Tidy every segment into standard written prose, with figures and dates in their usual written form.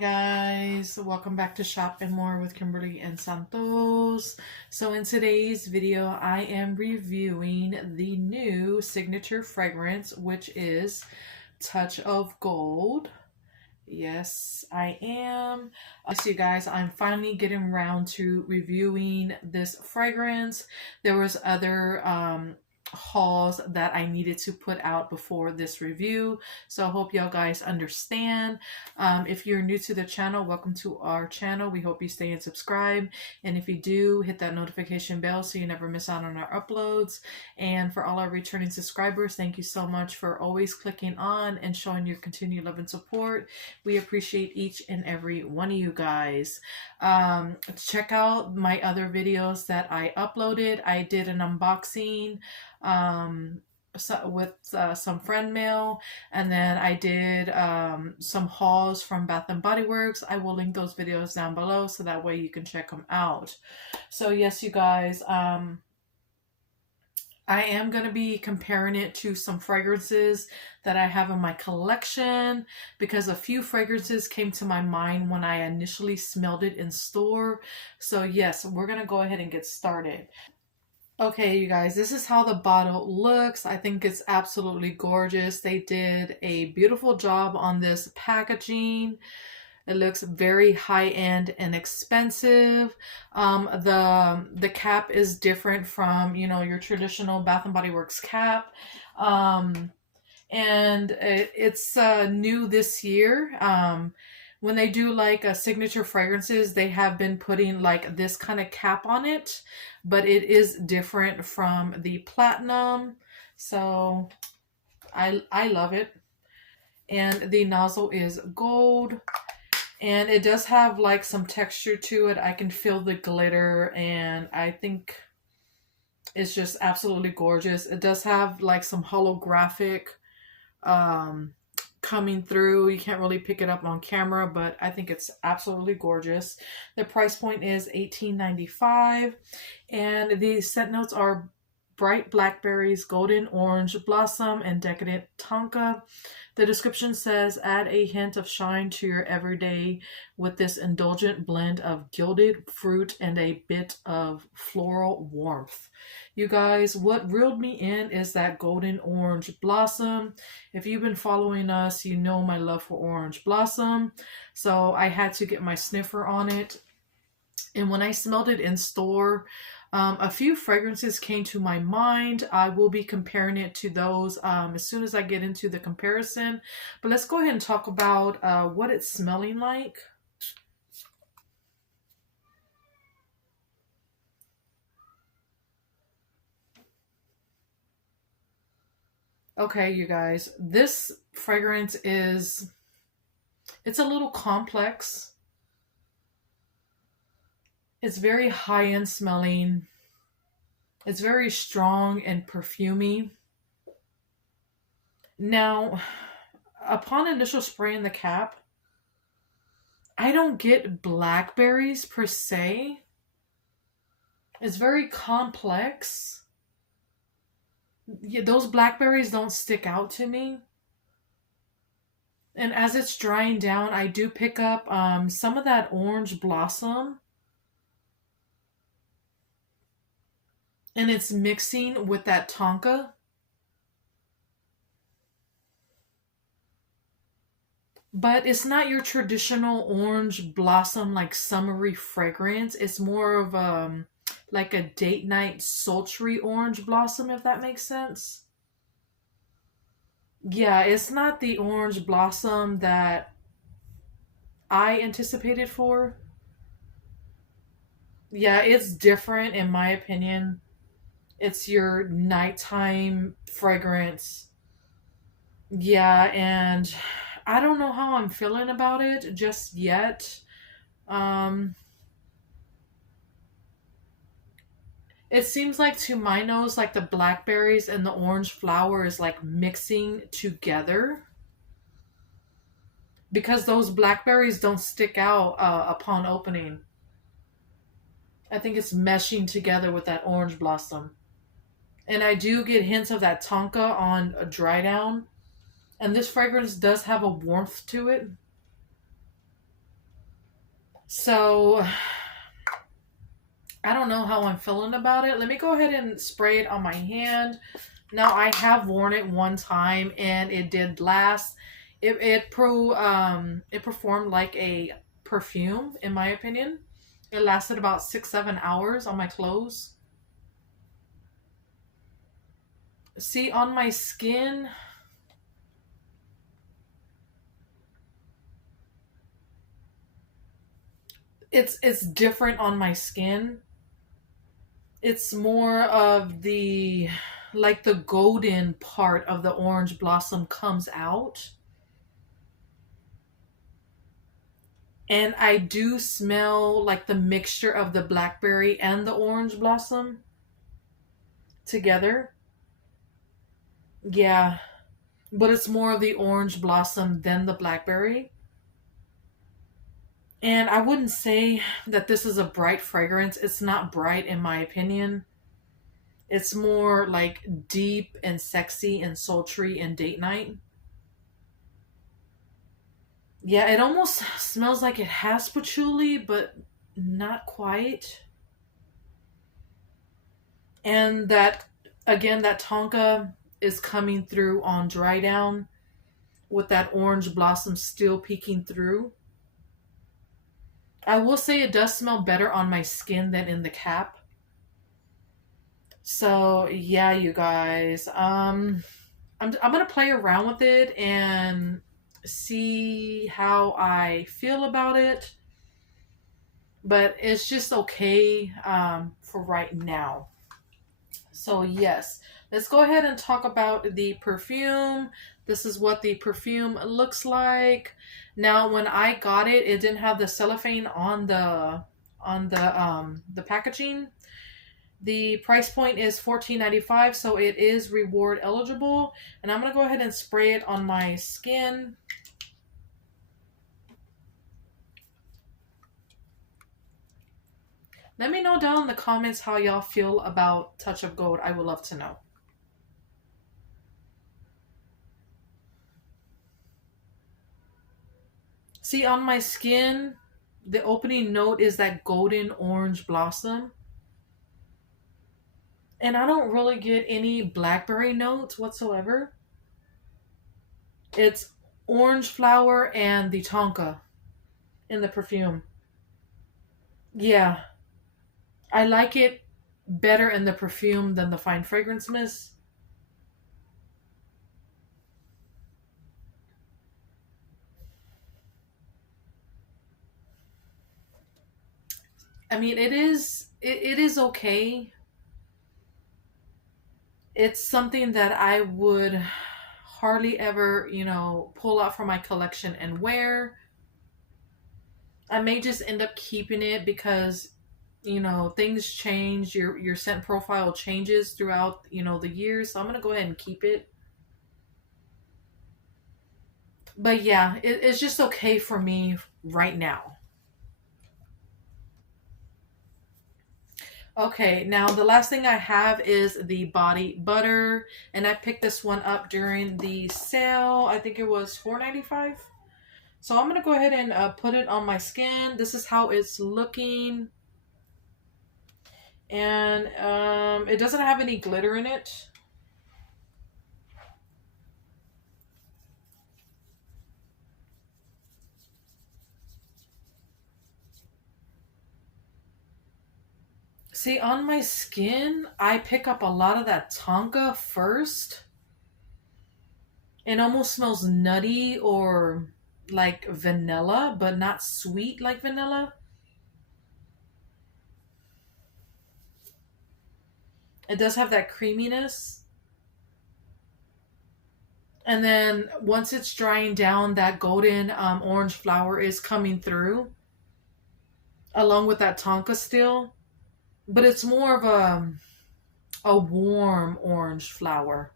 guys, welcome back to Shop and More with Kimberly and Santos. So in today's video I am reviewing the new signature fragrance, which is Touch of Gold. Yes, I am. So you guys, I'm finally getting around to reviewing this fragrance. There was other hauls that I needed to put out before this review, so I hope y'all guys understand. If you're new to the channel, welcome to our channel. We hope you stay and subscribe, and if you do, hit that notification bell so you never miss out on our uploads. And for all our returning subscribers, thank you so much for always clicking on and showing your continued love and support. We appreciate each and every one of you guys. Check out my other videos that I uploaded. I did an unboxing with some friend mail, and then I did some hauls from Bath and Body Works. I will link those videos down below so that way you can check them out. So yes, you guys, I am going to be comparing it to some fragrances that I have in my collection, because a few fragrances came to my mind when I initially smelled it in store. So yes, we're going to go ahead and get started. Okay, you guys, this is how the bottle looks. I think it's absolutely gorgeous. They did a beautiful job on this packaging. It looks very high-end and expensive. The cap is different from, you know, your traditional Bath and Body Works cap. And it's new this year. When they do like signature fragrances, they have been putting like this kind of cap on it, but it is different from the platinum. So I love it. And the nozzle is gold, and it does have like some texture to it. I can feel the glitter, and I think it's just absolutely gorgeous. It does have like some holographic coming through. You can't really pick it up on camera, but I think it's absolutely gorgeous. The price point is $18.95, and the scent notes are bright blackberries, golden orange blossom, and decadent tonka. The description says, add a hint of shine to your everyday with this indulgent blend of gilded fruit and a bit of floral warmth. You guys, what reeled me in is that golden orange blossom. If you've been following us, you know my love for orange blossom. So I had to get my sniffer on it. And when I smelled it in store, a few fragrances came to my mind. I will be comparing it to those as soon as I get into the comparison. But let's go ahead and talk about what it's smelling like. Okay, you guys, this fragrance it's a little complex. It's very high-end smelling. It's very strong and perfumey. Now, upon initial spray in the cap, I don't get blackberries per se. It's very complex. Yeah, those blackberries don't stick out to me. And as it's drying down, I do pick up some of that orange blossom. And it's mixing with that tonka. But it's not your traditional orange blossom, like summery fragrance. It's more of like a date night sultry orange blossom, if that makes sense. Yeah, it's not the orange blossom that I anticipated for. Yeah, it's different in my opinion. It's your nighttime fragrance. Yeah, and I don't know how I'm feeling about it just yet. It seems like to my nose, like the blackberries and the orange flower is like mixing together, because those blackberries don't stick out upon opening. I think it's meshing together with that orange blossom. And I do get hints of that tonka on a dry down. And this fragrance does have a warmth to it. So I don't know how I'm feeling about it. Let me go ahead and spray it on my hand. Now, I have worn it one time and it did last. It performed like a perfume, in my opinion. It lasted about 6-7 hours on my clothes. See, on my skin, it's different on my skin. It's more of the, like, the golden part of the orange blossom comes out. And I do smell like the mixture of the blackberry and the orange blossom together. Yeah, but it's more of the orange blossom than the blackberry. And I wouldn't say that this is a bright fragrance. It's not bright, in my opinion. It's more like deep and sexy and sultry and date night. Yeah, it almost smells like it has patchouli, but not quite. And that, again, that tonka is coming through on dry down with that orange blossom still peeking through. I will say it does smell better on my skin than in the cap. So yeah, you guys. I'm gonna play around with it and see how I feel about it. But it's just okay for right now. So yes, let's go ahead and talk about the perfume. This is what the perfume looks like. Now, when I got it, it didn't have the cellophane on the packaging. The price point is $14.95, so it is reward eligible. And I'm gonna go ahead and spray it on my skin. Let me know down in the comments how y'all feel about Touch of Gold. I would love to know. See, on my skin, the opening note is that golden orange blossom. And I don't really get any blackberry notes whatsoever. It's orange flower and the tonka in the perfume. Yeah, I like it better in the perfume than the fine fragrance mist. I mean, it is okay. It's something that I would hardly ever, pull out from my collection and wear. I may just end up keeping it because, things change. Your scent profile changes throughout, the years. So I'm gonna go ahead and keep it. But yeah, it's just okay for me right now. Okay, now the last thing I have is the body butter, and I picked this one up during the sale. I think it was $4.95. So I'm gonna go ahead and put it on my skin. This is how it's looking, and it doesn't have any glitter in it. See, on my skin, I pick up a lot of that tonka first. It almost smells nutty or like vanilla, but not sweet like vanilla. It does have that creaminess. And then once it's drying down, that golden orange flower is coming through along with that tonka still. But it's more of a warm orange flower.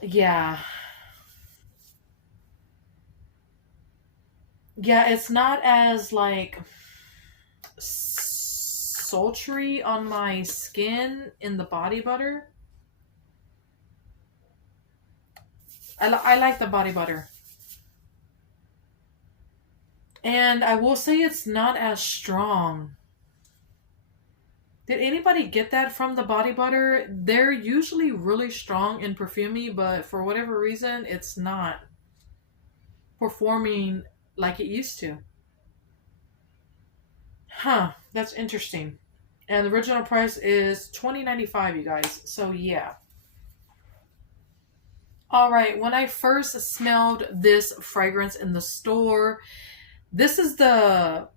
Yeah. Yeah, it's not as like sultry on my skin in the body butter. I like the body butter. And I will say it's not as strong. Did anybody get that from the body butter? They're usually really strong and perfumey, but for whatever reason, it's not performing like it used to. Huh, that's interesting. And the original price is $20.95, you guys. So yeah. All right, when I first smelled this fragrance in the store, this is the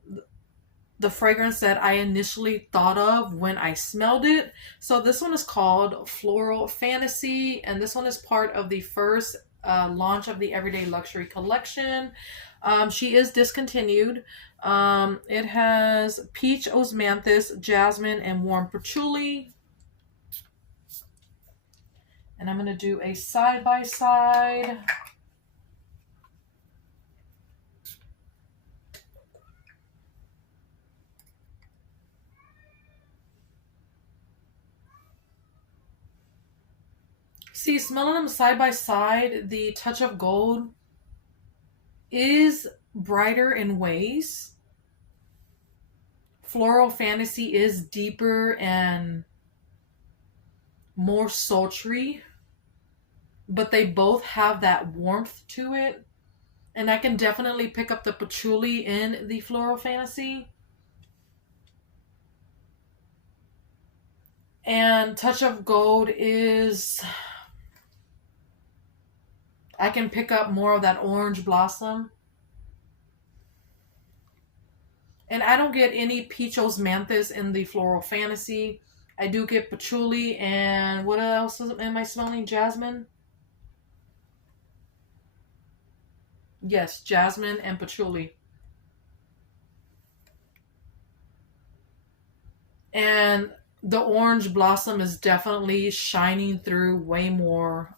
fragrance that I initially thought of when I smelled it. So this one is called Floral Fantasy, and this one is part of the first launch of the Everyday Luxury collection. She is discontinued. It has peach osmanthus, jasmine, and warm patchouli. And I'm going to do a side-by-side. See, smelling them side by side, the touch of gold is brighter in ways. Floral Fantasy is deeper and more sultry, but they both have that warmth to it. And I can definitely pick up the patchouli in the Floral Fantasy. And Touch of Gold is... I can pick up more of that orange blossom. And I don't get any peach osmanthus in the Floral Fantasy. I do get patchouli and what else am I smelling? Jasmine? Yes, jasmine and patchouli. And the orange blossom is definitely shining through way more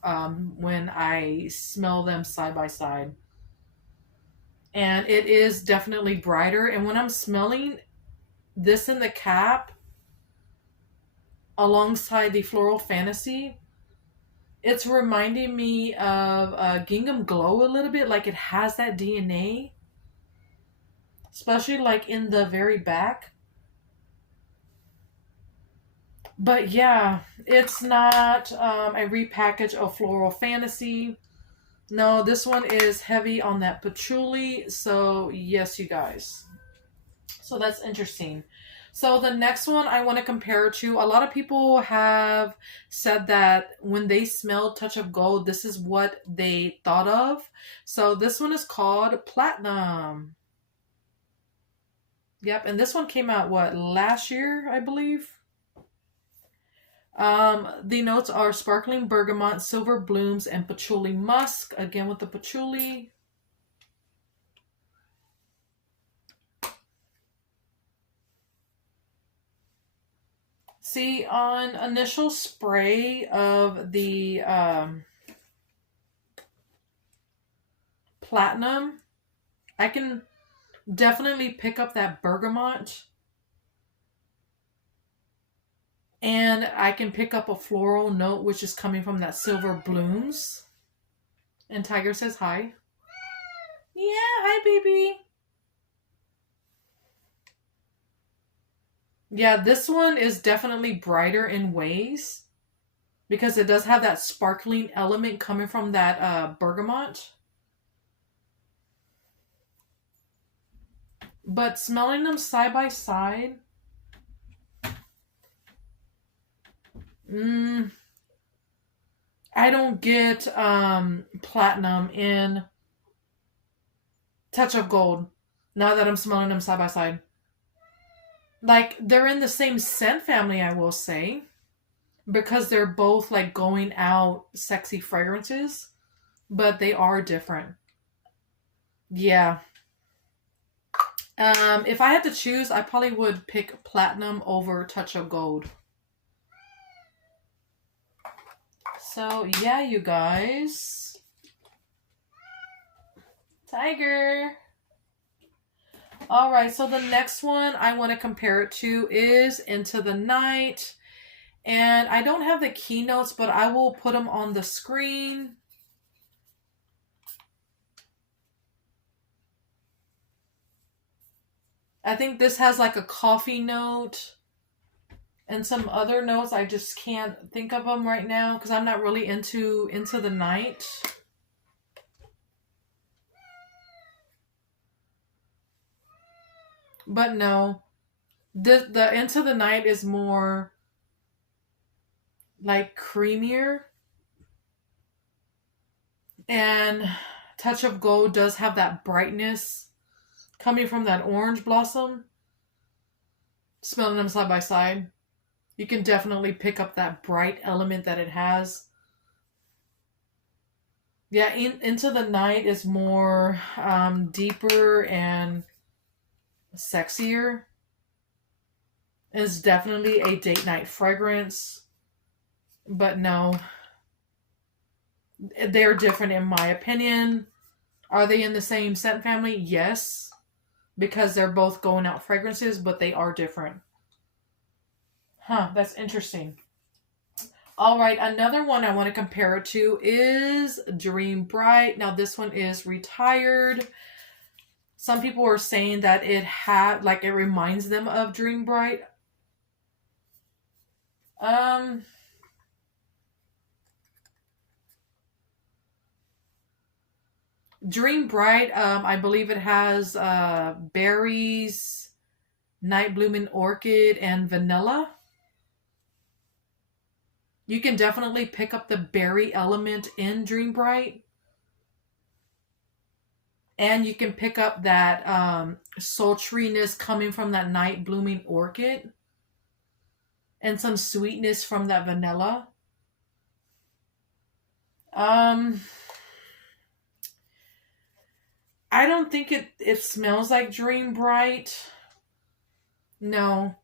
when I smell them side by side. And it is definitely brighter. And when I'm smelling this in the cap alongside the Floral Fantasy, it's reminding me of Gingham Glow a little bit. Like it has that DNA. Especially like in the very back. But yeah, it's not a repackage of Floral Fantasy. No, this one is heavy on that patchouli. So yes, you guys. So that's interesting. So the next one I want to compare to, a lot of people have said that when they smelled Touch of Gold, this is what they thought of. So this one is called Platinum. Yep, and this one came out, what, last year, I believe? The notes are sparkling bergamot, silver blooms, and patchouli musk. Again with the patchouli. See, on initial spray of the platinum, I can definitely pick up that bergamot. And I can pick up a floral note, which is coming from that silver blooms. And Tiger says hi. Yeah, hi, baby. Yeah, this one is definitely brighter in ways. Because it does have that sparkling element coming from that bergamot. But smelling them side by side... I don't get platinum in Touch of Gold now that I'm smelling them side by side. Like, they're in the same scent family, I will say, because they're both like going out sexy fragrances, but they are different. Yeah. If I had to choose, I probably would pick Platinum over Touch of Gold. So, yeah, you guys. Tiger. Alright, so the next one I want to compare it to is Into the Night. And I don't have the keynotes, but I will put them on the screen. I think this has like a coffee note and some other notes. I just can't think of them right now because I'm not really into the night. But no, the Into the Night is more like creamier, and Touch of Gold does have that brightness coming from that orange blossom. Smelling them side by side, you can definitely pick up that bright element that it has. Yeah, Into the Night is more deeper and sexier. It's definitely a date night fragrance. But no, they're different in my opinion. Are they in the same scent family? Yes, because they're both going out fragrances, but they are different. Huh, that's interesting. All right, another one I want to compare it to is Dream Bright. Now this one is retired. Some people are saying that it reminds them of Dream Bright. Dream Bright, I believe it has berries, night blooming orchid, and vanilla. You can definitely pick up the berry element in Dream Bright. And you can pick up that sultriness coming from that night blooming orchid. And some sweetness from that vanilla. I don't think it smells like Dream Bright. No.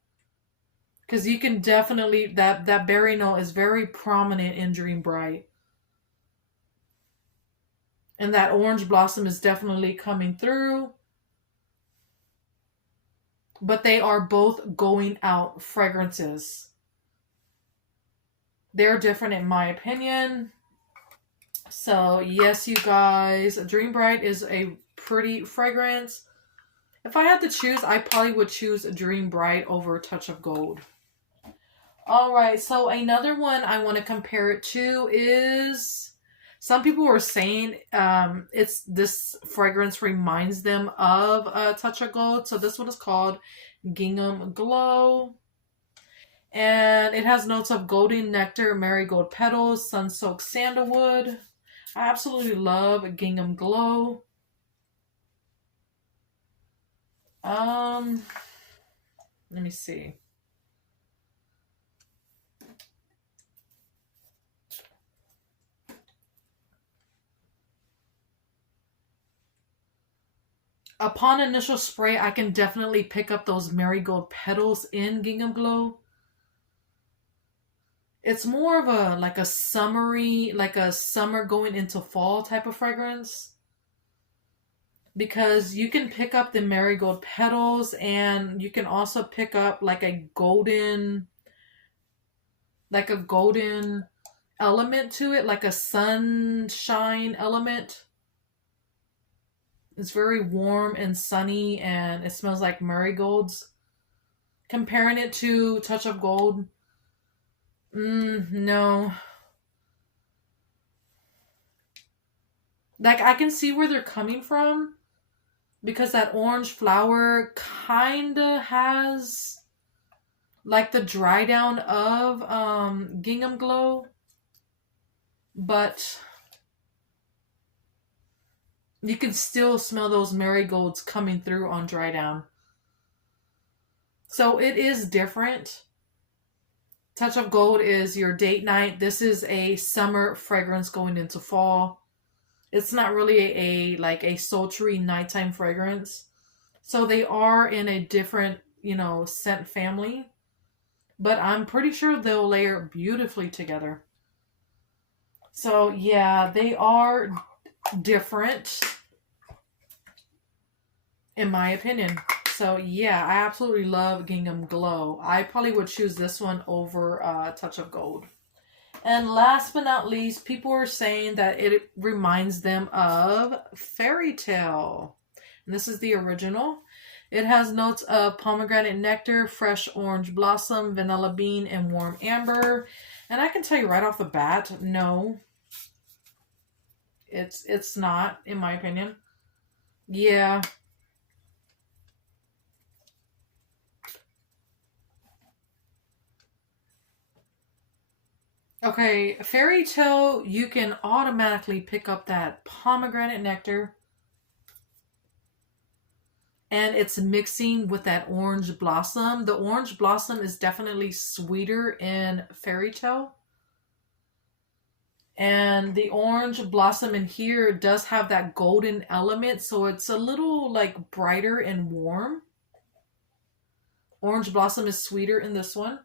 Because you can definitely, that berry note is very prominent in Dream Bright. And that orange blossom is definitely coming through. But they are both going out fragrances. They're different in my opinion. So yes, you guys, Dream Bright is a pretty fragrance. If I had to choose, I probably would choose Dream Bright over Touch of Gold. All right, so another one I want to compare it to is, some people were saying this fragrance reminds them of Touch of Gold. So this one is called Gingham Glow. And it has notes of golden nectar, marigold petals, sun-soaked sandalwood. I absolutely love Gingham Glow. Let me see. Upon initial spray, I can definitely pick up those marigold petals in Gingham Glow. It's more of a summery, like a summer going into fall type of fragrance. Because you can pick up the marigold petals, and you can also pick up like a golden element to it, like a sunshine element. It's very warm and sunny, and it smells like marigolds. Comparing it to Touch of Gold, no. Like, I can see where they're coming from, because that orange flower kinda has like the dry down of Gingham Glow, but you can still smell those marigolds coming through on dry down. So it is different. Touch of Gold is your date night. This is a summer fragrance going into fall. It's not really a sultry nighttime fragrance. So they are in a different, scent family. But I'm pretty sure they'll layer beautifully together. So yeah, they are different in my opinion. So yeah, I absolutely love Gingham Glow. I probably would choose this one over Touch of Gold. And last but not least, people are saying that it reminds them of Fairy Tale. And this is the original. It has notes of pomegranate nectar, fresh orange blossom, vanilla bean, and warm amber. And I can tell you right off the bat, no, it's not, in my opinion. Yeah. Okay, Fairy Tale, you can automatically pick up that pomegranate nectar. And it's mixing with that orange blossom. The orange blossom is definitely sweeter in Fairy Tale. And the orange blossom in here does have that golden element, so it's a little like brighter and warm. Orange blossom is sweeter in this one.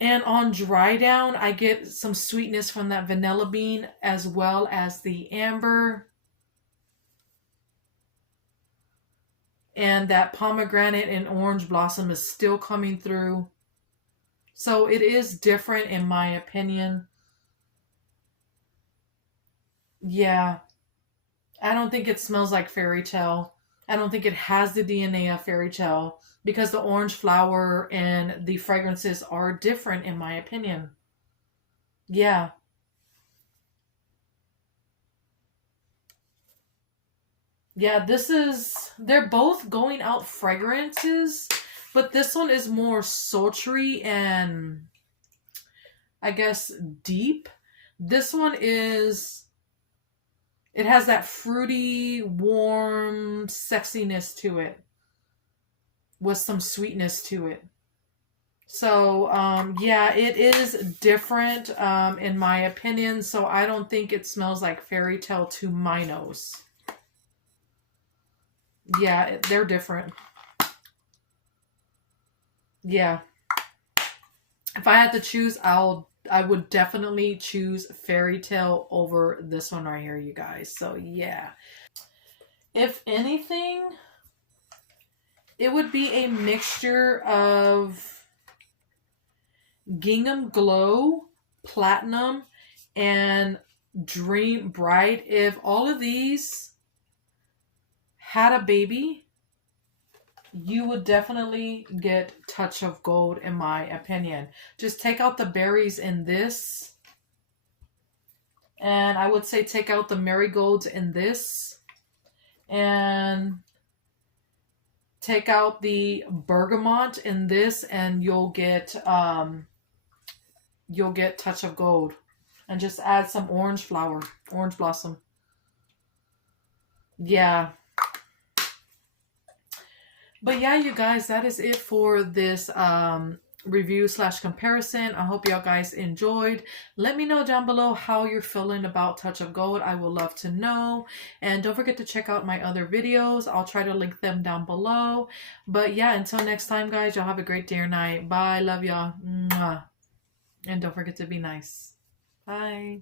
And on dry down, I get some sweetness from that vanilla bean as well as the amber. And that pomegranate and orange blossom is still coming through. So it is different in my opinion. Yeah, I don't think it smells like Fairy Tale. I don't think it has the DNA of Fairy Tale because the orange flower and the fragrances are different in my opinion. Yeah. Yeah, they're both going out fragrances, but this one is more sultry and I guess deep. This one it has that fruity, warm sexiness to it with some sweetness to it. So, yeah, it is different, in my opinion. So I don't think it smells like Fairy Tale to my nose. Yeah, they're different. Yeah. If I had to choose, I would definitely choose Fairy Tale over this one right here, you guys. So yeah. If anything, it would be a mixture of Gingham Glow, Platinum, and Dream Bright. If all of these had a baby, you would definitely get Touch of Gold, in my opinion. Just take out the berries in this. And I would say take out the marigolds in this. And take out the bergamot in this. And you'll get Touch of Gold. And just add some orange flower. Orange blossom. Yeah. But yeah, you guys, that is it for this review / comparison. I hope y'all guys enjoyed. Let me know down below how you're feeling about Touch of Gold. I would love to know. And don't forget to check out my other videos. I'll try to link them down below. But yeah, until next time, guys, y'all have a great day or night. Bye. Love y'all. Mwah. And don't forget to be nice. Bye.